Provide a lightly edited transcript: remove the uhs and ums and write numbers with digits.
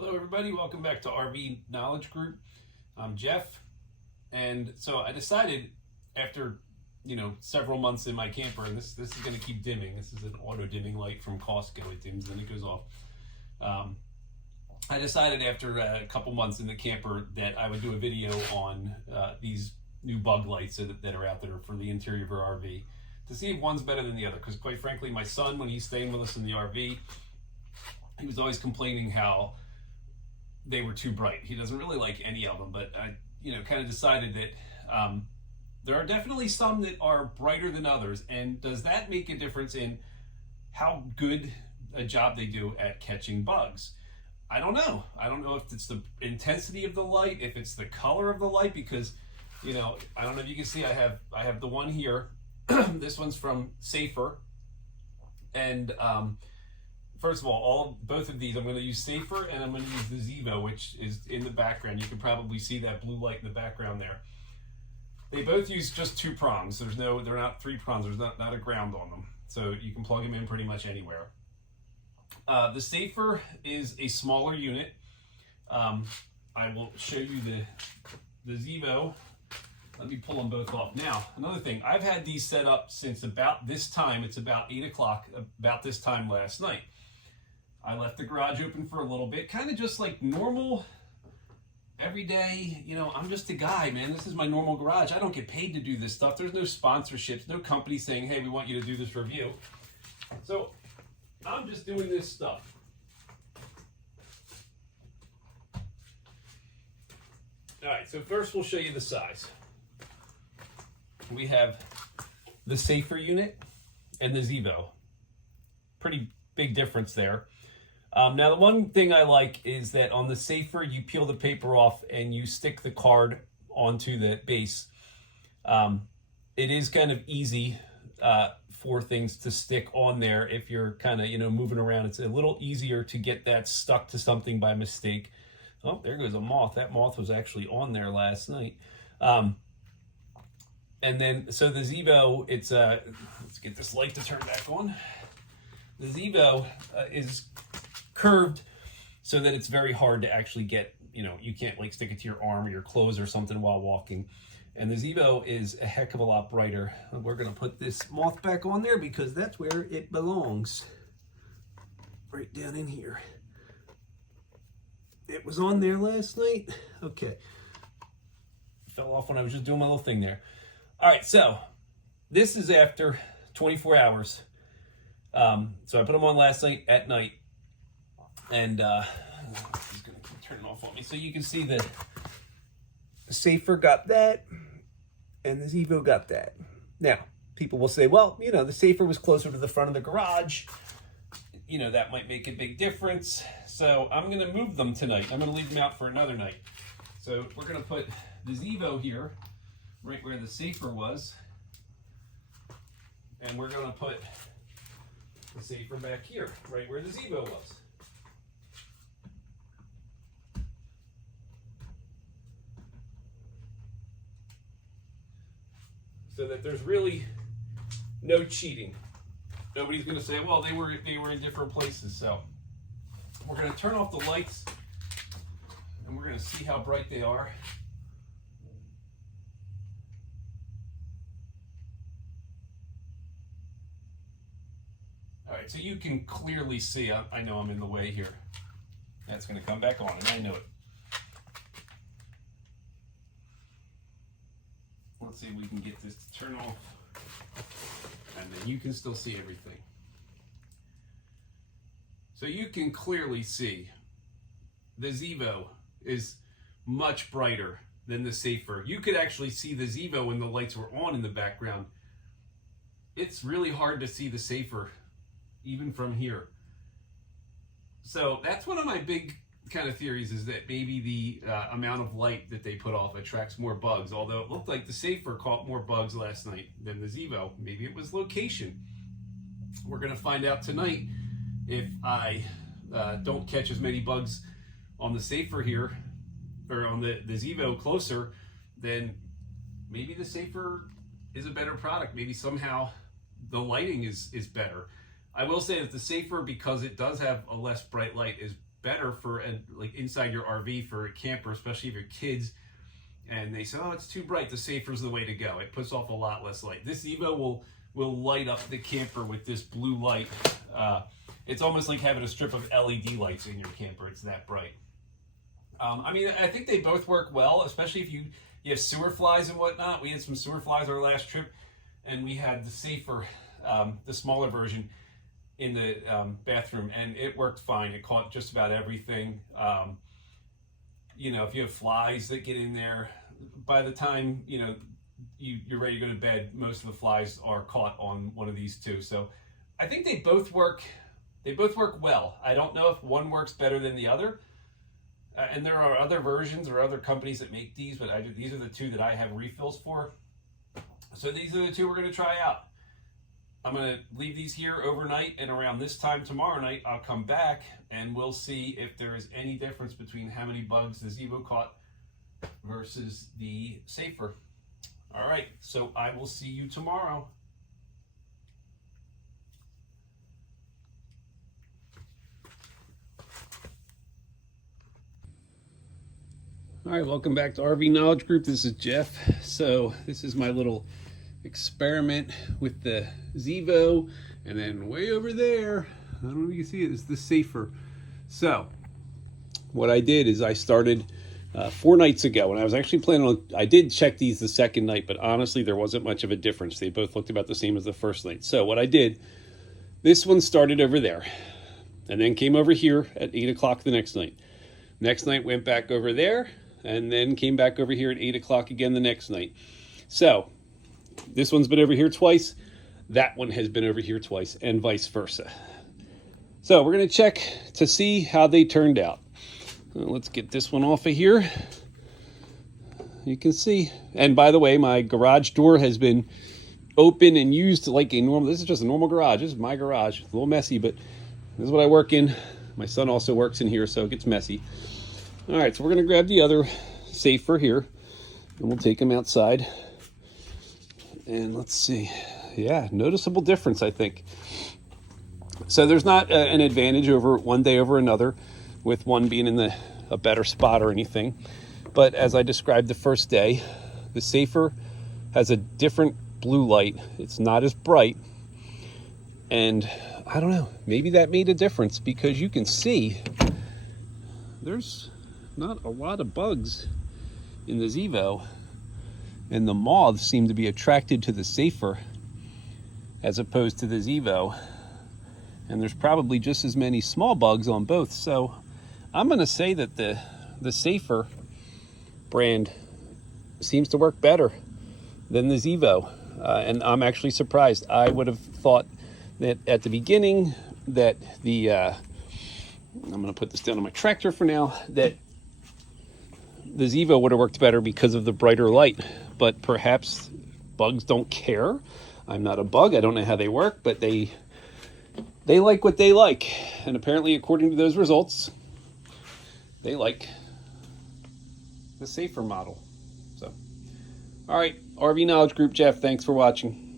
Hello everybody, welcome back to RV Knowledge Group. I'm Jeff, and so I decided after several months in my camper, and this is going to keep dimming. This is an auto dimming light from Costco. It dims, then it goes off. I decided after a couple months in the camper that I would do a video on these new bug lights that are out there for the interior of our RV to see if one's better than the other. Because quite frankly, my son, when he's staying with us in the RV, he was always complaining how they were too bright. He doesn't really like any of them, but I kind of decided that there are definitely some that are brighter than others. And does that make a difference in how good a job they do at catching bugs? I don't know. I don't know if it's the intensity of the light, if it's the color of the light, because I don't know if you can see, I have the one here. This one's from Safer, and first of all, both of these, I'm going to use Safer and I'm going to use the Zevo, which is in the background. You can probably see that blue light in the background there. They both use just 2 prongs. They're not 3 prongs. There's not a ground on them, so you can plug them in pretty much anywhere. The Safer is a smaller unit. I will show you the Zevo. Let me pull them both off. Now, another thing, I've had these set up since about this time. It's about 8 o'clock, about this time last night. I left the garage open for a little bit, kind of just like normal, every day. I'm just a guy, man. This is my normal garage. I don't get paid to do this stuff. There's no sponsorships, no company saying, hey, we want you to do this review. So I'm just doing this stuff. All right, so first we'll show you the size. We have the Safer unit and the Zevo. Pretty big difference there. Now, the one thing I like is that on the Safer, you peel the paper off and you stick the card onto the base. It is kind of easy for things to stick on there if you're kind of, moving around. It's a little easier to get that stuck to something by mistake. Oh, there goes a moth. That moth was actually on there last night. And then, so the Zevo, it's let's get this light to turn back on. The Zevo is curved so that it's very hard to actually get, you can't like stick it to your arm or your clothes or something while walking. And the Zevo is a heck of a lot brighter. We're gonna put this moth back on there because that's where it belongs. Right down in here. It was on there last night. Okay. Fell off when I was just doing my little thing there. All right, so this is after 24 hours. So I put them on last night at night, and he's going to turn it off on me. So you can see that the Safer got that, and the Zevo got that. Now, people will say, well, the Safer was closer to the front of the garage. That might make a big difference. So I'm going to move them tonight. I'm going to leave them out for another night. So we're going to put the Zevo here, right where the Safer was, and we're going to put the Safer back here, right where the Zevo was. So that there's really no cheating. Nobody's going to say, well, they were in different places. So we're going to turn off the lights, and we're going to see how bright they are. All right, so you can clearly see, I know I'm in the way here. That's going to come back on, and I know it. Let's see if we can get this to turn off, and then you can still see everything. So you can clearly see the Zevo is much brighter than the Safer. You could actually see the Zevo when the lights were on in the background. It's really hard to see the Safer even from here. So that's one of my big kind of theories, is that maybe the amount of light that they put off attracts more bugs, although it looked like the Safer caught more bugs last night than the Zevo. Maybe it was location. We're going to find out tonight if I don't catch as many bugs on the Safer here, or on the Zevo closer, then maybe the Safer is a better product. Maybe somehow the lighting is better. I will say that the Safer, because it does have a less bright light, is better for like inside your RV for a camper, especially if you're kids. And they say, oh, it's too bright. The Safer's the way to go. It puts off a lot less light. This Zevo will light up the camper with this blue light. It's almost like having a strip of LED lights in your camper. It's that bright. I mean, I think they both work well, especially if you have sewer flies and whatnot. We had some sewer flies our last trip, and we had the Safer, the smaller version, in the bathroom, and it worked fine. It caught just about everything. You know, if you have flies that get in there, by the time you're ready to go to bed, most of the flies are caught on one of these two. So I think they both work. They both work well. I don't know if one works better than the other. And there are other versions or other companies that make these, but these are the two that I have refills for. So these are the two we're going to try out. I'm going to leave these here overnight, and around this time tomorrow night, I'll come back and we'll see if there is any difference between how many bugs the Zevo caught versus the Safer. All right, so I will see you tomorrow. All right, welcome back to RV Knowledge Group. This is Jeff. So this is my little experiment with the Zevo, and then way over there, I don't know if you can see it, is the Safer. So what I did is I started 4 nights ago, and I was actually planning on, I did check these the second night, but honestly there wasn't much of a difference. They both looked about the same as the first night. So what I did, this one started over there and then came over here at 8 o'clock the next night. Next night went back over there, and then came back over here at 8 o'clock again the next night. So this one's been over here twice, that one has been over here twice, and vice versa. So we're going to check to see how they turned out. Let's get this one off of here. You can see, and by the way, my garage door has been open and used like a normal, this is just a normal garage. This is my garage. It's a little messy, but this is what I work in. My son also works in here, so it gets messy. All right, so we're going to grab the other Safer here, and we'll take him outside. And let's see. Yeah, noticeable difference, I think. So there's not an advantage over one day over another, with one being in a better spot or anything. But as I described the first day, the Safer has a different blue light. It's not as bright. And I don't know, maybe that made a difference, because you can see there's not a lot of bugs in the Zevo, and the moths seem to be attracted to the Safer as opposed to the Zevo, and there's probably just as many small bugs on both. So I'm going to say that the Safer brand seems to work better than the Zevo, and I'm actually surprised. I would have thought that at the beginning that I'm going to put this down on my tractor for now, that the Zevo would have worked better because of the brighter light, but perhaps bugs don't care. I'm not a bug. I don't know how they work, but they like what they like. And apparently, according to those results, they like the Safer model. So, all right, RV Knowledge Group, Jeff, thanks for watching.